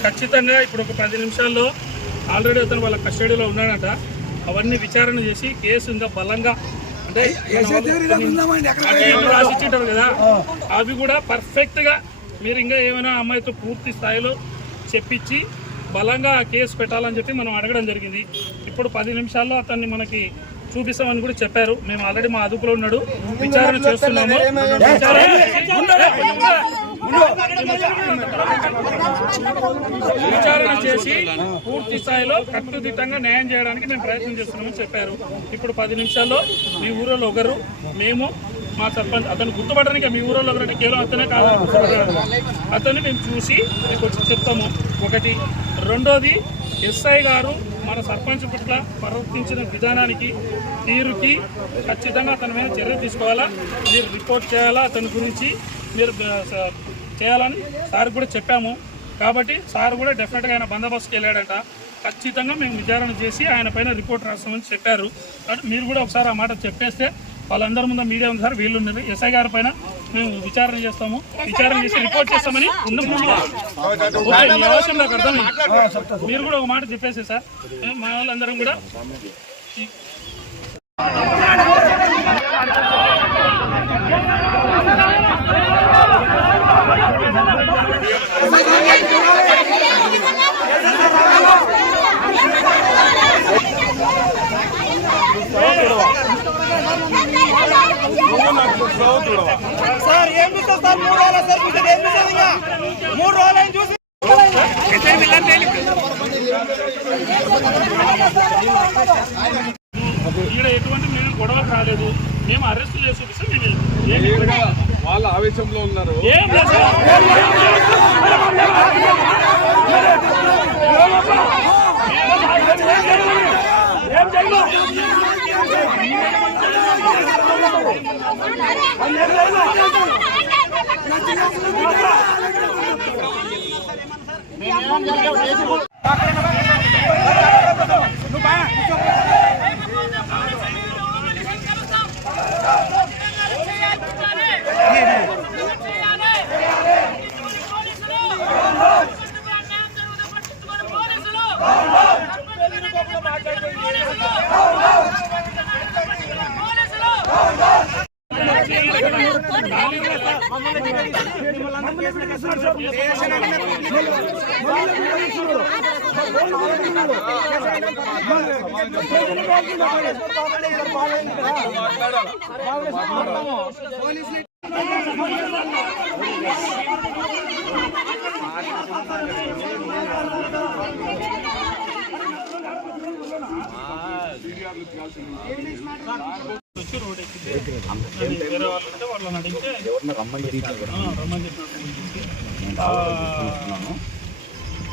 ఖచ్చితంగా ఇప్పుడు ఒక పది నిమిషాల్లో ఆల్రెడీ అతను వాళ్ళ కస్టడీలో ఉన్నాడట అవన్నీ విచారణ చేసి కేసు ఇంకా బలంగా అంటే రాసి ఇటు కదా అవి కూడా పర్ఫెక్ట్గా మీరు ఇంకా ఏమైనా అమ్మాయితో పూర్తి స్థాయిలో చెప్పించి బలంగా ఆ కేసు పెట్టాలని చెప్పి మనం అడగడం జరిగింది ఇప్పుడు పది నిమిషాల్లో అతన్ని మనకి చూపిస్తామని కూడా చెప్పారు మేము ఆల్రెడీ మా అదుపులో ఉన్నాడు విచారణ చేస్తున్నాము విచారణ చేసి పూర్తి స్థాయిలో కట్టుదిట్టంగా న్యాయం చేయడానికి మేము ప్రయత్నం చేస్తున్నామని చెప్పారు. ఇప్పుడు పది నిమిషాల్లో మీ ఊరిలో ఒకరు మేము మా సర్పంచ్ అతను గుర్తుపడడానికి మీ ఊరిలో ఒకరంటే కేవలం అతనే కాదు. అతన్ని మేము చూసి మీకు వచ్చి చెప్తాము. ఒకటి. రెండోది ఎస్ఐ గారు మన సర్పంచ్ పట్ల ప్రవర్తించిన విధానానికి తీరుకి ఖచ్చితంగా అతని మీద చర్య తీసుకోవాలా? మీరు రిపోర్ట్ చేయాలా? అతని గురించి మీరు చేయాలని సార్ కూడా చెప్పాము. కాబట్టి సార్ కూడా డెఫినెట్గా ఆయన బందోబస్తుకి వెళ్ళాడంట. ఖచ్చితంగా మేము విచారణ చేసి ఆయన పైన రిపోర్ట్ రాస్తామని చెప్పారు. కాబట్టి మీరు కూడా ఒకసారి ఆ మాట చెప్పేస్తే వాళ్ళందరి ముందు మీడియా ఉంది సార్ వీళ్ళు ఉన్నారు. ఎస్ఐ గారి పైన మేము విచారణ చేస్తాము. విచారణ చేసి రిపోర్ట్ చేస్తామని అర్థం మీరు కూడా ఒక మాట చెప్పేసి సార్ మా వాళ్ళందరం కూడా సార్ ఏం చూస్తాం సార్ మూడు రోజులు సార్ చూసేది ఏం చూసాం ఇంకా మూడు రోజులు ఏం చూసి ఈడ ఎటువంటి మేము గొడవకు రాలేదు మేము అరెస్ట్ చేసి చూపిస్తే మేము ఇక్కడ వాళ్ళ ఆవేశంలో ఉన్నారు. అన్నారు ఇంగ్లీష్ మాట్లాడు వచ్చి రోడ్ ఎక్కితే అది వేరే వాళ్ళు ఉంటే వాళ్ళని అడిగితే రమ్మని చెప్పినట్టు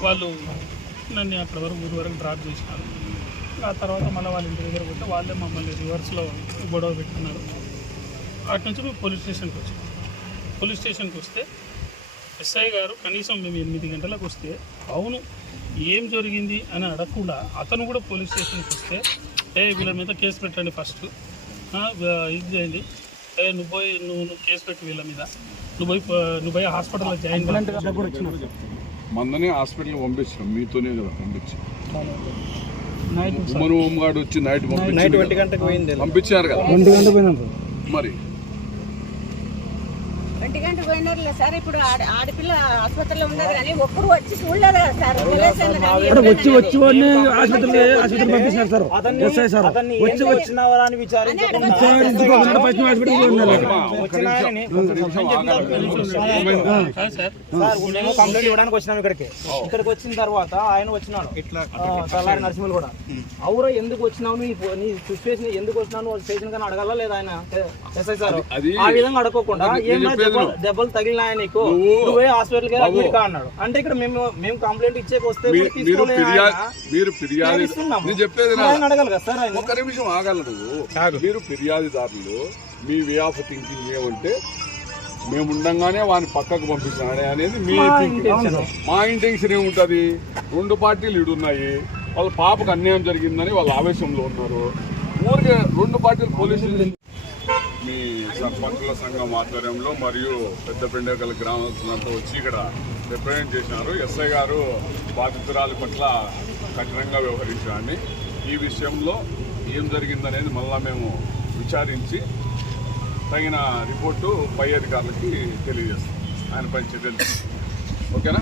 వాళ్ళు నన్ను అక్కడ వరకు ఊరి వరకు డ్రాప్ చేసినారు. ఆ తర్వాత మళ్ళీ వాళ్ళ ఇంటి దగ్గర పోతే వాళ్ళే మమ్మల్ని రివర్స్లో గొడవ పెట్టుకున్నారు. అటు నుంచి మేము పోలీస్ స్టేషన్కి వచ్చాం. పోలీస్ స్టేషన్కి వస్తే ఎస్ఐ గారు కనీసం మేము ఎనిమిది గంటలకు వస్తే అవును ఏం జరిగింది అని అడగకుండా అతను కూడా పోలీస్ స్టేషన్కి వస్తే ఏ వీళ్ళ మీద కేసు పెట్టండి ఫస్ట్. ఇది చేయండి. నువ్వు పోయి నువ్వు నువ్వు కేసు పెట్టి వీళ్ళ మీద. నువ్వు పోయి నువ్వు పోయి హాస్పిటల్లో జాయిన్. మందని హాస్పిటల్ పంపించాం మీతోనే కదా పంపించి. నైట్ ఉమ్మను హోంగార్డ్ వచ్చి నైట్ పంపించి గంటకు పోయింది. పంపించారు కదా. మరి? ఒంటి గంట పోయినారులే సార్ ఇప్పుడు ఆడ- ఆడపిల్ల ఆసుపత్రిలో ఉండదు కానీ ఒక్కరు వచ్చి చూడలేదు కదా సార్ వచ్చి వచ్చి వాడిని ఆసుపత్రికి ఆసుపత్రికి పంపించారు సార్ ఎస్ఐ సార్ అతన్ని ఎందుకు వచ్చినావా అని మేము కంప్లైంట్ ఇవ్వడానికి వచ్చినాం ఇక్కడికి ఇక్కడికి వచ్చిన తర్వాత ఆయన వచ్చినాడు ఆ, తలారి నరసింహులు కూడా అవురా ఎందుకు వచ్చినావు నీ సిచ్యువేషన్ ఎందుకు వచ్చినావు స్టేషన్ కానీ అడగాల లేదా ఆయన ఎస్ఐ సార్ ఆ విధంగా అడగకుండా ఏం దెబ్బలు తగిలినాయి నీకు? నువ్వు- బాబు. అడ్మిట్ కా అన్నాడు. అంటే ఇక్కడ మేము మేము కంప్లైంట్ ఇచ్చేకి వస్తే మీరు ఫిర్యాదు. మీరు. నేను చెప్పేది అడగాలి కదా సార్ నిమిషం ఫిర్యాదుదారులు. మీ వే ఆఫ్ థింకింగ్ ఏమంటే మేము ఉండంగానే వాడిని పక్కకు పంపిస్తున్నాడే అనేది మీ. మా ఇంటెన్షన్ ఏముంటది? రెండు పార్టీలు ఇడున్నాయి. వాళ్ళ పాపకు అన్యాయం జరిగిందని వాళ్ళ ఆవేశంలో ఉన్నారు. ఊరికే రెండు పార్టీలు పోలీసులు మీ సర్పంచుల సంఘం ఆధ్వర్యంలో మరియు పెద్ద పెండకల గ్రామస్తులంతా వచ్చి ఇక్కడ రిప్రజెంట్ చేసినారు. ఎస్ఐ గారు బాధితురాలి పట్ల కఠినంగా వ్యవహరించారండి. ఈ విషయంలో ఏం జరిగిందనేది మళ్ళా మేము విచారించి తగిన రిపోర్టు పై అధికారులకి తెలియజేస్తాం. ఆయన పని చర్యలు ఓకేనా?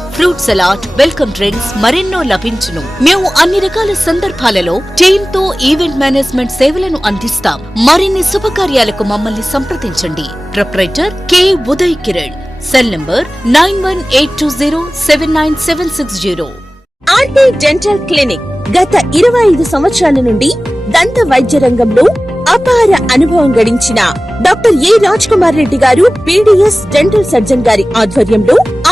fruit salad welcome drinks మరెన్నో లభించును. మేము అన్ని రకాల సందర్భాలలో టీమ్తో ఈవెంట్ మేనేజ్మెంట్ సేవలను అందిస్తాం. మరిన్ని శుభకార్యాలకు మమ్మల్ని సంప్రదించండి. Proprietor K Uday Kiran. Cell number nine one eight two zero seven nine seven six zero. RT dental clinic గత ఇరవై ఐదు సంవత్సరాల నుండి దంత వైద్య రంగంలో అపార అనుభవం గడించిన doctor A Raj Kumar Reddy garu PDS dental surgeon గారి ఆధ్వర్యంలో